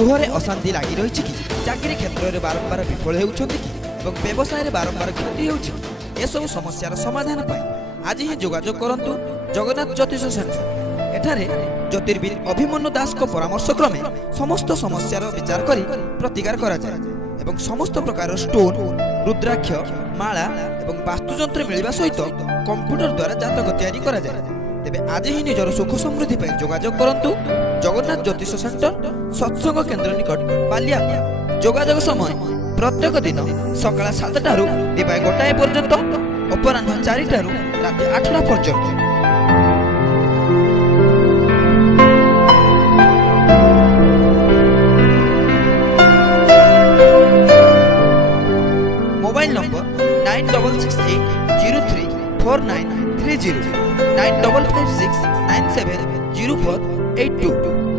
ଗୃହରେ ଅଶାନ୍ତି ଲାଗି ରହିଛି କି ଚାକିରି କ୍ଷେତ୍ରରେ ବାରମ୍ବାର ବିଫଳ ହେଉଛନ୍ତି କି ଏବଂ ବ୍ୟବସାୟରେ ବାରମ୍ବାର କ୍ଷତି ହେଉଛି ଏସବୁ ସମସ୍ୟାର ସମାଧାନ ପାଇଁ ଆଜି ହିଁ ଯୋଗାଯୋଗ କରନ୍ତୁ ଜଗନ୍ନାଥ ଜ୍ୟୋତିଷ ସେଣ୍ଟର। ଏଠାରେ ଜ୍ୟୋତିର୍ବିଦ ଅଭିମନ୍ୟୁ ଦାସଙ୍କ ପରାମର୍ଶ କ୍ରମେ ସମସ୍ତ ସମସ୍ୟାର ବିଚାର କରି ପ୍ରତିକାର କରାଯାଏ ଏବଂ ସମସ୍ତ ପ୍ରକାର ଷ୍ଟୋନ୍ ରୁଦ୍ରାକ୍ଷ ମାଳା ଏବଂ ବାସ୍ତୁଯନ୍ତ୍ର ମିଳିବା ସହିତ କମ୍ପ୍ୟୁଟର ଦ୍ୱାରା ଜାତକ ତିଆରି କରାଯାଏ। ତେବେ ଆଜି ହିଁ ନିଜର ସୁଖ ସମୃଦ୍ଧି ପାଇଁ ଯୋଗାଯୋଗ କରନ୍ତୁ ଜଗନ୍ନାଥ ଜ୍ୟୋତିଷ ସେଣ୍ଟର ସତ୍ସଙ୍ଗ କେନ୍ଦ୍ର ନିକଟ ବାଲିଆପଡ଼ା। ଯୋଗାଯୋଗ ସମୟ ପ୍ରତ୍ୟେକ ଦିନ ସକାଳ 7ଟାରୁ ଦିବା 1ଟା ପର୍ଯ୍ୟନ୍ତ, ଅପରାହ୍ନ 4ଟାରୁ ରାତି 8ଟା ପର୍ଯ୍ୟନ୍ତ। Mobile number 9668034930 9556970482।